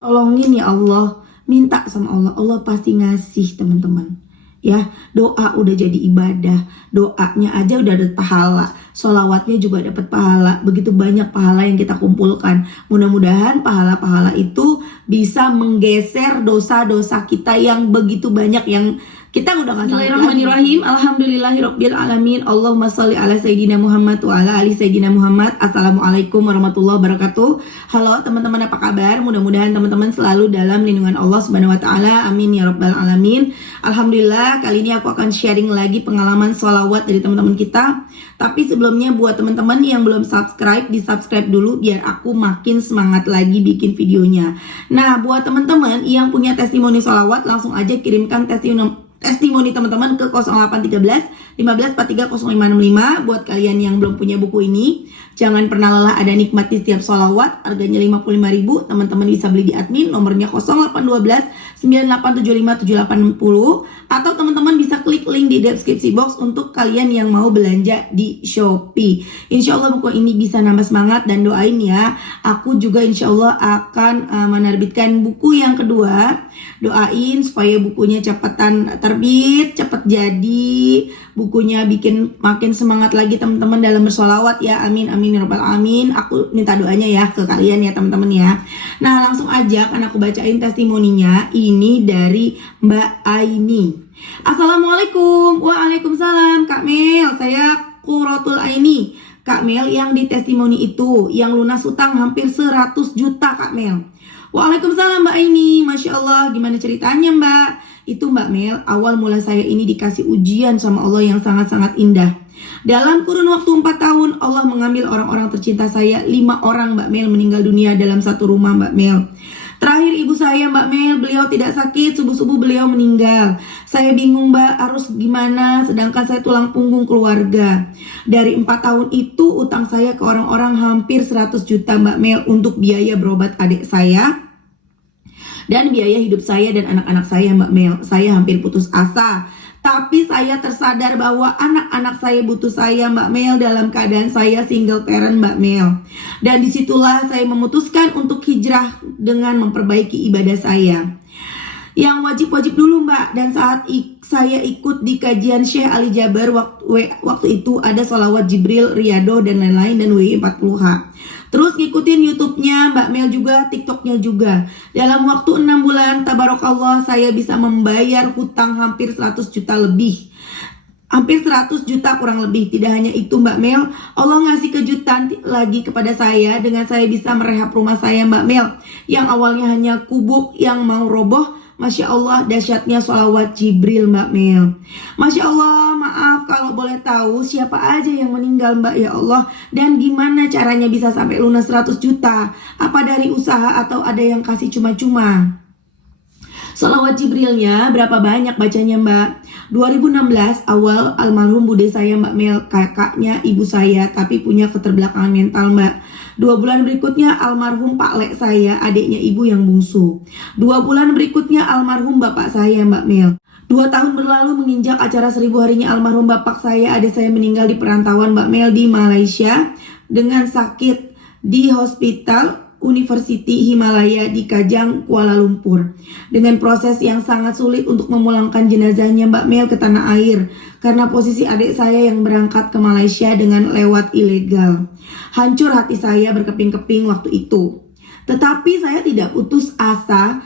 Tolongin ya Allah, minta sama Allah, Allah pasti ngasih teman-teman. Ya, doa udah jadi ibadah, doanya aja udah dapat pahala, sholawatnya juga dapat pahala, begitu banyak pahala yang kita kumpulkan. Mudah-mudahan pahala-pahala itu bisa menggeser dosa-dosa kita yang begitu banyak yang kita udah gak sanggup. Bismillahirrahmanirrahim. Alhamdulillahirabbil alamin. Allahumma sholli ala sayyidina Muhammad wa ala ali sayyidina Muhammad. Assalamualaikum warahmatullahi wabarakatuh. Halo teman-teman, apa kabar? Mudah-mudahan teman-teman selalu dalam lindungan Allah Subhanahu wa taala. Amin ya rabbal alamin. Alhamdulillah, kali ini aku akan sharing lagi pengalaman sholawat dari teman-teman kita. Tapi sebelumnya buat teman-teman yang belum subscribe, di-subscribe dulu biar aku makin semangat lagi bikin videonya. Nah, buat teman-teman yang punya testimoni sholawat, langsung aja kirimkan testimoni teman-teman ke 0813 15 43 0565. Buat kalian yang belum punya buku ini, jangan pernah lelah ada nikmat di setiap sholawat. Harganya 55.000. Teman-teman bisa beli di admin, nomornya 0812 9875 7860. Atau teman-teman bisa klik link di deskripsi box untuk kalian yang mau belanja di Shopee. Insya Allah buku ini bisa nambah semangat, dan doain ya, aku juga insya Allah akan menerbitkan buku yang kedua. Doain supaya bukunya cepetan terbit, cepet jadi, bukunya bikin makin semangat lagi teman-teman dalam bersolawat ya. Amin amin ya rabbal alamin. Aku minta doanya ya ke kalian ya teman-teman ya. Nah, langsung aja kan aku bacain testimoninya. Ini dari Mbak Aini. Assalamualaikum. Waalaikumsalam Kak Mel, saya Quratul Aini. Kak Mel yang di testimoni itu yang lunas utang hampir 100 juta Kak Mel. Waalaikumsalam Mbak Aini. Masya Allah, gimana ceritanya Mbak? Itu Mbak Mel, awal mula saya ini dikasih ujian sama Allah yang sangat-sangat indah. Dalam kurun waktu 4 tahun, Allah mengambil orang-orang tercinta saya. 5 orang Mbak Mel meninggal dunia dalam satu rumah Mbak Mel. Terakhir ibu saya Mbak Mel, beliau tidak sakit, subuh-subuh beliau meninggal. Saya bingung Mbak, harus gimana, sedangkan saya tulang punggung keluarga. Dari 4 tahun itu utang saya ke orang-orang hampir 100 juta Mbak Mel untuk biaya berobat adik saya dan biaya hidup saya dan anak-anak saya Mbak Mel. Saya hampir putus asa. Tapi saya tersadar bahwa anak-anak saya butuh saya Mbak Mel dalam keadaan saya single parent Mbak Mel. Dan disitulah saya memutuskan untuk hijrah dengan memperbaiki ibadah saya yang wajib-wajib dulu Mbak. Dan saat saya ikut di kajian Syekh Ali Jaber, waktu itu ada sholawat Jibril, Riyado dan lain-lain, dan WI 40H. Terus ngikutin YouTube-nya Mbak Mel juga, TikTok-nya juga. Dalam waktu 6 bulan, tabarakallah, saya bisa membayar hutang hampir 100 juta lebih. Hampir 100 juta kurang lebih. Tidak hanya itu Mbak Mel, Allah ngasih kejutan lagi kepada saya dengan saya bisa merehab rumah saya Mbak Mel, yang awalnya hanya kubuk yang mau roboh. Masya Allah, dahsyatnya sholawat Jibril Mbak Mel. Masya Allah, maaf kalau boleh tahu siapa aja yang meninggal Mbak ya Allah, dan gimana caranya bisa sampai lunas 100 juta? Apa dari usaha atau ada yang kasih cuma-cuma? Sholawat Jibrilnya berapa banyak bacanya Mbak? 2016 awal almarhum bude saya Mbak Mel, kakaknya ibu saya, tapi punya keterbelakangan mental Mbak. 2 bulan berikutnya almarhum Pak Lek saya, adiknya ibu yang bungsu. 2 bulan berikutnya almarhum bapak saya Mbak Mel. 2 tahun berlalu menginjak acara 1000 harinya almarhum bapak saya, adik saya meninggal di perantauan Mbak Mel di Malaysia dengan sakit di hospital University Himalaya di Kajang, Kuala Lumpur, dengan proses yang sangat sulit untuk memulangkan jenazahnya Mbak Mel ke tanah air karena posisi adik saya yang berangkat ke Malaysia dengan lewat ilegal. Hancur hati saya berkeping-keping waktu itu. Tetapi saya tidak putus asa,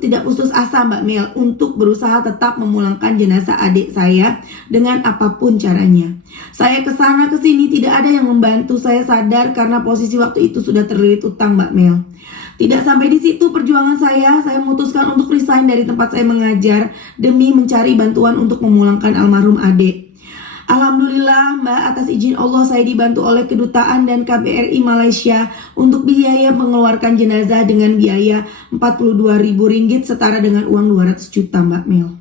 tidak putus asa Mbak Mel untuk berusaha tetap memulangkan jenazah adik saya dengan apapun caranya. Saya kesana kesini tidak ada yang membantu. Saya sadar karena posisi waktu itu sudah terlilit utang Mbak Mel. Tidak sampai di situ perjuangan saya memutuskan untuk resign dari tempat saya mengajar demi mencari bantuan untuk memulangkan almarhum adik. Alhamdulillah Mbak, atas izin Allah saya dibantu oleh kedutaan dan KBRI Malaysia untuk biaya mengeluarkan jenazah dengan biaya 42.000 ringgit setara dengan uang 200 juta Mbak Mel.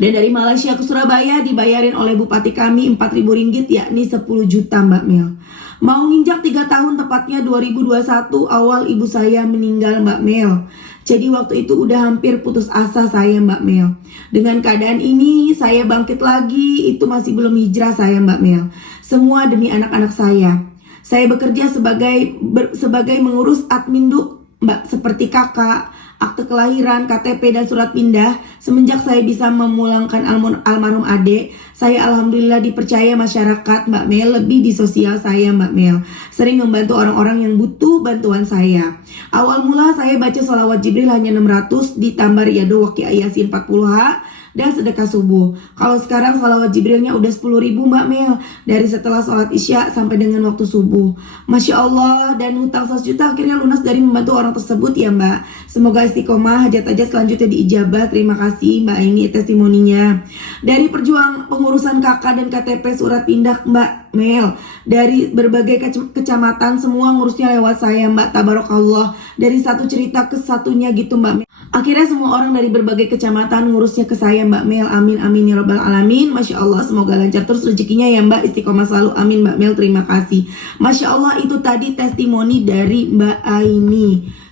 Dan dari Malaysia ke Surabaya dibayarin oleh bupati kami 4.000 ringgit, yakni 10 juta Mbak Mel. Mau nginjak 3 tahun, tepatnya 2021 awal ibu saya meninggal Mbak Mel. Jadi waktu itu udah hampir putus asa saya Mbak Mel. Dengan keadaan ini saya bangkit lagi, itu masih belum hijrah saya Mbak Mel. Semua demi anak-anak saya. Saya bekerja sebagai mengurus admin Mbak seperti kakak, akte kelahiran, KTP, dan surat pindah. Semenjak saya bisa memulangkan almarhum adik, saya alhamdulillah dipercaya masyarakat Mbak Mel, lebih di sosial saya Mbak Mel. Sering membantu orang-orang yang butuh bantuan saya. Awal mula saya baca sholawat Jibril hanya 600 ditambah riyado waqiah Yasin 40H dan sedekah subuh. Kalau sekarang sholawat Jibrilnya udah 10.000 Mbak Mel, dari setelah sholat isya sampai dengan waktu subuh. Masya Allah, dan hutang 100 juta akhirnya lunas dari membantu orang tersebut ya Mbak. Semoga istiqomah, hajat-hajat selanjutnya diijabah. Terima kasih Mbak ini testimoninya. Dari perjuangan pengurusan KK dan KTP surat pindah Mbak Mel, dari berbagai kecamatan semua ngurusnya lewat saya Mbak, tabarakallah. Dari satu cerita ke satunya gitu Mbak Mel. Akhirnya semua orang dari berbagai kecamatan ngurusnya ke saya Mbak Mel. Amin amin ya rabbal alamin. Masya Allah, semoga lancar terus rezekinya ya Mbak, istiqomah selalu, amin Mbak Mel, terima kasih. Masya Allah, itu tadi testimoni dari Mbak Aini.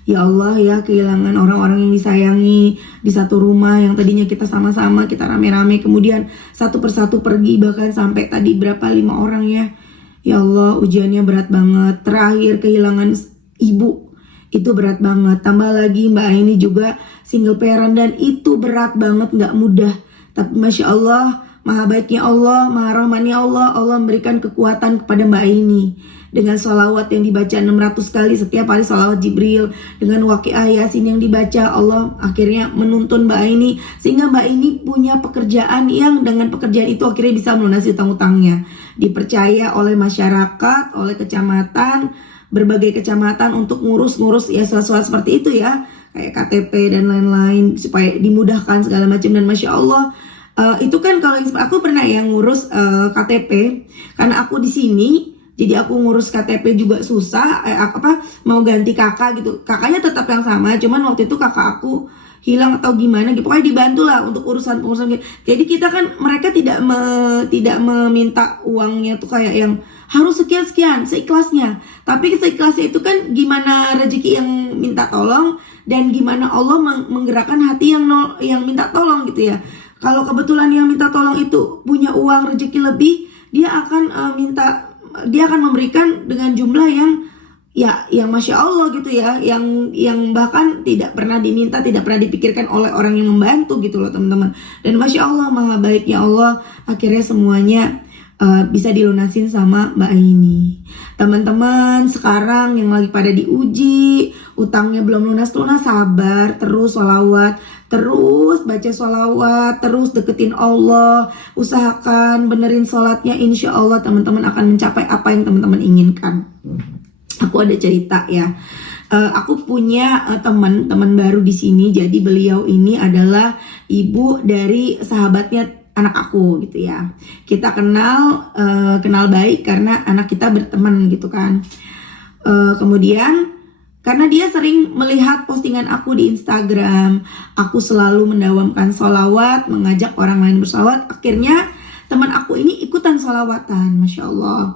Ya Allah ya, kehilangan orang-orang yang disayangi di satu rumah yang tadinya kita sama-sama, kita rame-rame, kemudian satu persatu pergi, bahkan sampai tadi berapa 5 orang ya. Ya Allah, ujiannya berat banget. Terakhir kehilangan ibu, itu berat banget. Tambah lagi Mbak Aini juga single parent, dan itu berat banget, gak mudah. Tapi Masya Allah, maha baiknya Allah, maha rahmannya Allah, Allah memberikan kekuatan kepada Mbak Aini. Dengan sholawat yang dibaca 600 kali setiap hari, sholawat Jibril, dengan waqiah Yasin yang dibaca, Allah akhirnya menuntun Mbak Aini, sehingga Mbak Aini punya pekerjaan yang dengan pekerjaan itu akhirnya bisa melunasi utang-utangnya. Dipercaya oleh masyarakat, oleh kecamatan, berbagai kecamatan untuk ngurus-ngurus ya soal-soal seperti itu ya, kayak KTP dan lain-lain, supaya dimudahkan segala macam. Dan Masya Allah, itu kan kalau aku pernah yang ngurus KTP, karena aku di sini, jadi aku ngurus KTP juga susah, mau ganti kakak gitu, kakaknya tetap yang sama, cuman waktu itu kakak aku hilang atau gimana gitu, pokoknya dibantu lah untuk urusan. Jadi kita kan, mereka tidak meminta uangnya tuh kayak yang harus sekian seikhlasnya, tapi seikhlasnya itu kan gimana rezeki yang minta tolong, dan gimana Allah menggerakkan hati yang minta tolong gitu ya. Kalau kebetulan yang minta tolong itu punya uang rezeki lebih, dia akan memberikan dengan jumlah yang Masya Allah gitu ya, yang bahkan tidak pernah diminta, tidak pernah dipikirkan oleh orang yang membantu gitu loh teman-teman. Dan Masya Allah, maha baiknya Allah, akhirnya semuanya bisa dilunasin sama Mbak Aini. Teman-teman sekarang yang lagi pada diuji, utangnya belum lunas, sabar, terus sholawat, terus baca sholawat, terus deketin Allah, usahakan benerin sholatnya, insya Allah teman-teman akan mencapai apa yang teman-teman inginkan. Aku ada cerita ya. Aku punya teman baru di sini. Jadi beliau ini adalah ibu dari sahabatnya anak aku gitu ya. Kita kenal baik karena anak kita berteman gitu kan. Kemudian karena dia sering melihat postingan aku di Instagram, aku selalu mendawamkan sholawat, mengajak orang lain bersholawat. Akhirnya teman aku ini ikutan sholawatan, Masya Allah.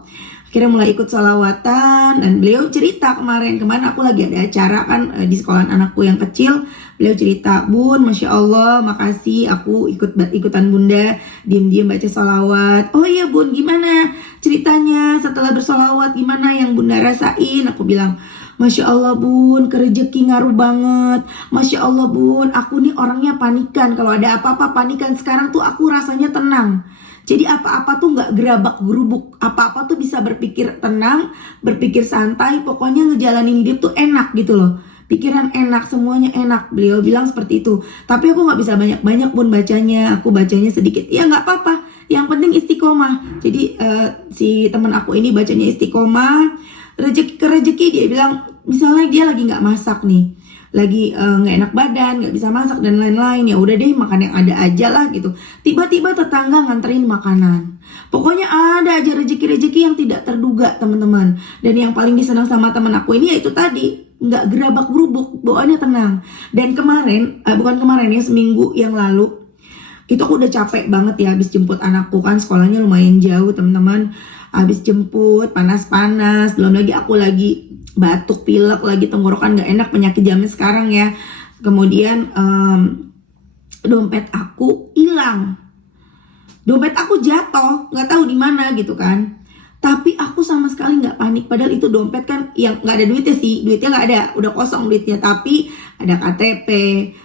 Akhirnya mulai ikut sholawatan, dan beliau cerita kemarin aku lagi ada acara kan di sekolah anakku yang kecil. Beliau cerita, Bun, Masya Allah, makasih aku ikutan Bunda, diam-diam baca sholawat. Oh iya Bun, gimana ceritanya setelah bersolawat, gimana yang Bunda rasain? Aku bilang, Masya Allah Bun, kerejeki ngaruh banget. Masya Allah Bun, aku nih orangnya panikan, kalau ada apa-apa panikan. Sekarang tuh aku rasanya tenang. Jadi apa-apa tuh gak gerabak gerubuk, apa-apa tuh bisa berpikir tenang, berpikir santai, pokoknya ngejalanin hidup tuh enak gitu loh. Pikiran enak, semuanya enak. Beliau bilang seperti itu. Tapi aku gak bisa banyak-banyak Bun bacanya, aku bacanya sedikit. Ya gak apa-apa, yang penting istiqomah. Jadi si teman aku ini bacanya istiqomah, rezeki dia bilang, misalnya dia lagi gak masak nih, lagi nggak enak badan, nggak bisa masak dan lain-lain, ya udah deh makan yang ada aja lah gitu. Tiba-tiba tetangga nganterin makanan. Pokoknya ada aja rezeki-rezeki yang tidak terduga teman-teman. Dan yang paling disenang sama teman aku ini yaitu tadi, nggak gerabak gerubuk, bawaannya tenang. Dan seminggu yang lalu itu aku udah capek banget ya, habis jemput anakku kan sekolahnya lumayan jauh teman-teman. Habis jemput panas-panas, belum lagi aku lagi batuk, pilek, lagi tenggorokan gak enak, penyakit zaman sekarang ya. Kemudian dompet aku hilang, dompet aku jatuh, nggak tahu di mana gitu kan. Tapi aku sama sekali nggak panik, padahal itu dompet kan yang nggak ada duitnya sih, duitnya nggak ada, udah kosong duitnya. Tapi ada KTP,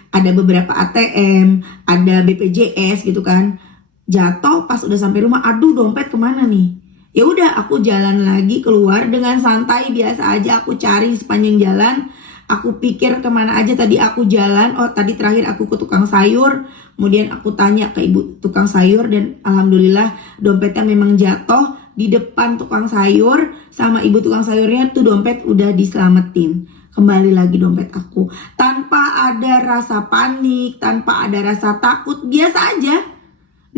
ada beberapa ATM, ada BPJS gitu kan. Jatuh pas udah sampai rumah, aduh dompet kemana nih? Ya udah aku jalan lagi keluar dengan santai biasa aja, aku cari sepanjang jalan. Aku pikir kemana aja tadi aku jalan, oh tadi terakhir aku ke tukang sayur. Kemudian aku tanya ke ibu tukang sayur dan alhamdulillah dompetnya memang jatuh di depan tukang sayur, sama ibu tukang sayurnya tuh dompet udah diselamatin. Kembali lagi dompet aku tanpa ada rasa panik, tanpa ada rasa takut, biasa aja.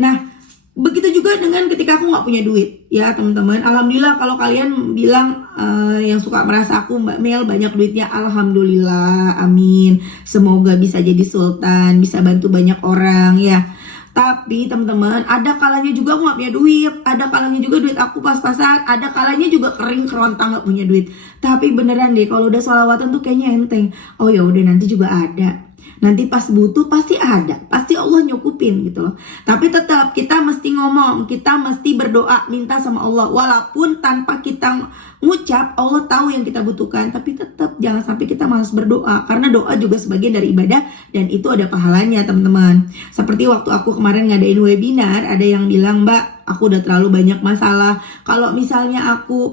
Nah, begitu juga dengan ketika aku nggak punya duit, ya teman-teman. Alhamdulillah kalau kalian bilang yang suka merasa aku Mbak Mel banyak duitnya, alhamdulillah, amin. Semoga bisa jadi sultan, bisa bantu banyak orang ya. Tapi teman-teman, ada kalanya juga aku gak punya duit, ada kalanya juga duit aku pas-pasan, ada kalanya juga kering kerontang gak punya duit. Tapi beneran deh, kalau udah sholawatan tuh kayaknya enteng. Oh ya udah, nanti juga ada. Nanti pas butuh pasti ada, pasti Allah nyukupin gitu loh. Tapi tetap kita mesti ngomong, kita mesti berdoa, minta sama Allah. Walaupun tanpa kita ngucap, Allah tahu yang kita butuhkan. Tapi tetap jangan sampai kita malas berdoa, karena doa juga sebagian dari ibadah dan itu ada pahalanya teman-teman. Seperti waktu aku kemarin ngadain webinar, ada yang bilang, Mbak, aku udah terlalu banyak masalah. Kalau misalnya aku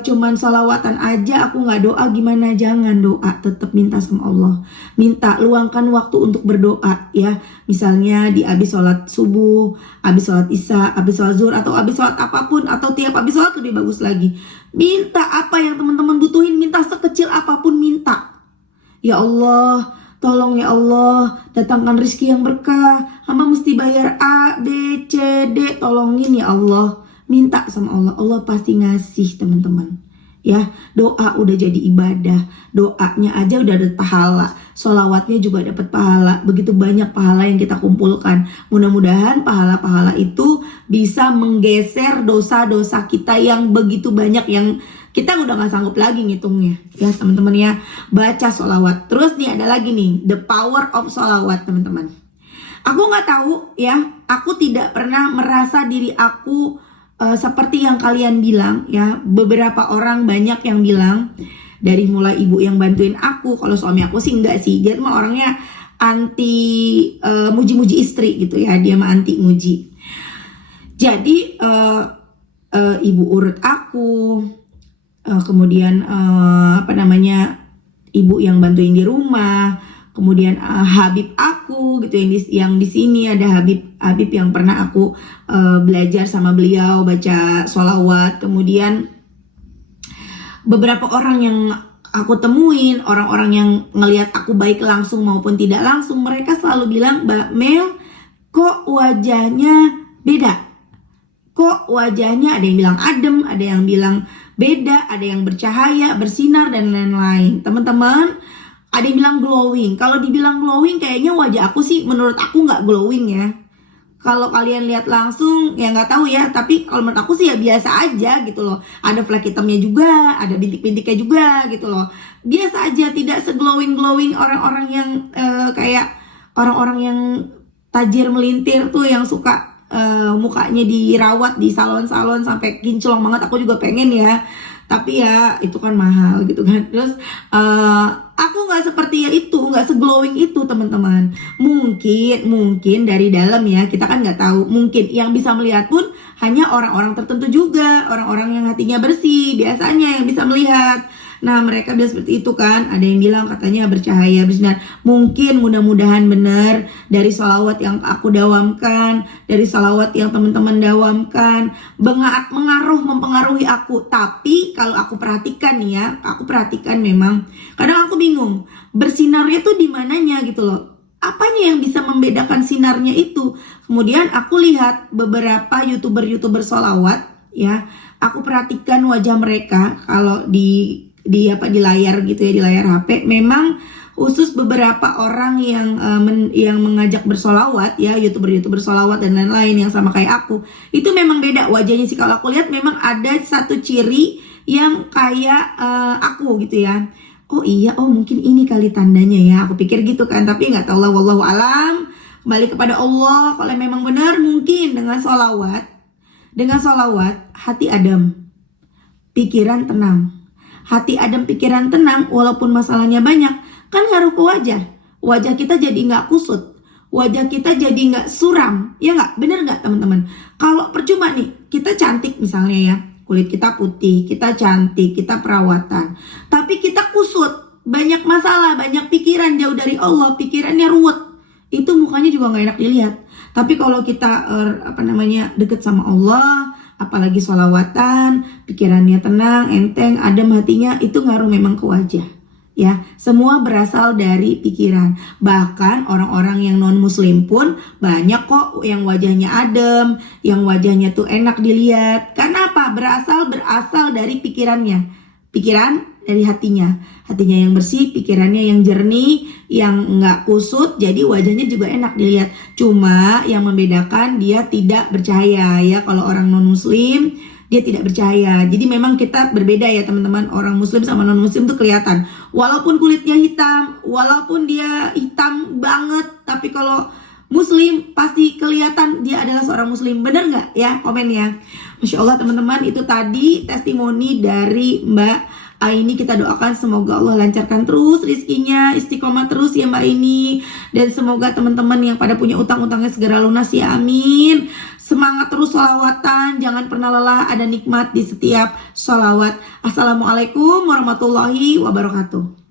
cuman sholawatan aja, aku gak doa gimana? Jangan doa, tetap minta sama Allah. Minta, luangkan waktu untuk berdoa ya. Misalnya di abis sholat subuh, abis sholat isya, abis sholat zuhur, atau abis sholat apapun, atau tiap abis sholat lebih bagus lagi. Minta apa yang teman-teman butuhin, minta sekecil apapun minta. Ya Allah, tolong ya Allah, datangkan rezeki yang berkah. Hamba mesti bayar A, B, C, D. Tolongin ya Allah. Minta sama Allah, Allah pasti ngasih teman-teman. Ya, doa udah jadi ibadah. Doanya aja udah dapat pahala. Sholawatnya juga dapat pahala. Begitu banyak pahala yang kita kumpulkan. Mudah-mudahan pahala-pahala itu bisa menggeser dosa-dosa kita yang begitu banyak, yang kita udah gak sanggup lagi ngitungnya. Ya teman-teman ya, baca sholawat. Terus nih ada lagi nih, the power of sholawat teman-teman. Aku gak tahu ya, aku tidak pernah merasa diri aku seperti yang kalian bilang ya. Beberapa orang banyak yang bilang, dari mulai ibu yang bantuin aku. Kalau suami aku sih enggak sih, dia mah orangnya anti muji-muji istri gitu ya. Dia mah anti muji. Jadi ibu urut aku, kemudian ibu yang bantuin di rumah, kemudian Habib aku gitu yang di sini ada Habib yang pernah aku belajar sama beliau baca sholawat. Kemudian beberapa orang yang aku temuin, orang-orang yang ngelihat aku baik langsung maupun tidak langsung, mereka selalu bilang, Mbak Mel, kok wajahnya beda? Kok wajahnya, ada yang bilang adem, ada yang bilang beda, ada yang bercahaya, bersinar, dan lain-lain. Teman-teman, ada yang bilang glowing. Kalau dibilang glowing, kayaknya wajah aku sih, menurut aku nggak glowing ya. Kalau kalian lihat langsung, ya nggak tahu ya. Tapi kalau menurut aku sih ya biasa aja gitu loh. Ada flek hitamnya juga, ada bintik-bintiknya juga gitu loh. Biasa aja, tidak se-glowing-glowing orang-orang yang kayak orang-orang yang tajir melintir tuh, yang suka mukanya dirawat di salon-salon sampai kinclong banget. Aku juga pengen ya, tapi ya itu kan mahal gitu kan. Terus aku nggak seperti ya itu, nggak se-glowing itu teman-teman. Mungkin dari dalam ya, kita kan nggak tahu. Mungkin yang bisa melihat pun hanya orang-orang tertentu juga, orang-orang yang hatinya bersih biasanya yang bisa melihat. Nah mereka bilang seperti itu kan. Ada yang bilang katanya bercahaya, bersinar. Mungkin mudah-mudahan benar dari sholawat yang aku dawamkan, dari sholawat yang teman-teman dawamkan, mempengaruhi aku. Tapi kalau aku perhatikan nih ya, aku perhatikan memang kadang aku bingung bersinarnya tuh di mananya gitu loh. Apanya yang bisa membedakan sinarnya itu? Kemudian aku lihat beberapa youtuber sholawat ya. Aku perhatikan wajah mereka kalau di layar gitu ya, di layar HP. Memang khusus beberapa orang yang mengajak bersolawat ya, youtuber solawat dan lain-lain yang sama kayak aku, itu memang beda wajahnya sih. Kalau aku lihat memang ada satu ciri yang kayak aku gitu ya. Oh iya, oh mungkin ini kali tandanya ya, aku pikir gitu kan. Tapi nggak tahu lah, wallahu alam, kembali kepada Allah. Kalau memang benar, mungkin dengan solawat hati adem. pikiran tenang. Hati adem, pikiran tenang, walaupun masalahnya banyak, kan ngaruh ke wajah. Wajah kita jadi nggak kusut, wajah kita jadi nggak suram, ya nggak? Bener nggak teman-teman? Kalau percuma nih, kita cantik misalnya ya, kulit kita putih, kita cantik, kita perawatan, tapi kita kusut, banyak masalah, banyak pikiran, jauh dari Allah, pikirannya ruwet, itu mukanya juga nggak enak dilihat. Tapi kalau kita deket sama Allah, apalagi sholawatan, pikirannya tenang, enteng, adem hatinya, itu ngaruh memang ke wajah. Ya, semua berasal dari pikiran. Bahkan orang-orang yang non muslim pun banyak kok yang wajahnya adem, yang wajahnya tuh enak dilihat. Karena apa? Berasal dari pikirannya. Pikiran dari hatinya. Hatinya yang bersih, pikirannya yang jernih, yang nggak kusut, jadi wajahnya juga enak dilihat. Cuma yang membedakan dia tidak bercahaya ya. Kalau orang non muslim dia tidak percaya. Jadi memang kita berbeda ya teman-teman. Orang muslim sama non muslim tuh kelihatan. Walaupun kulitnya hitam, walaupun dia hitam banget, tapi kalau muslim pasti kelihatan dia adalah seorang muslim. Bener nggak ya? Komen ya. Masya Allah teman-teman, itu tadi testimoni dari Mbak Aini. Kita doakan semoga Allah lancarkan terus rizkinya, istiqomah terus ya Mbak Aini. Dan semoga teman-teman yang pada punya utang-utangnya segera lunas ya, amin. Semangat terus sholawatan, jangan pernah lelah, ada nikmat di setiap sholawat. Assalamualaikum warahmatullahi wabarakatuh.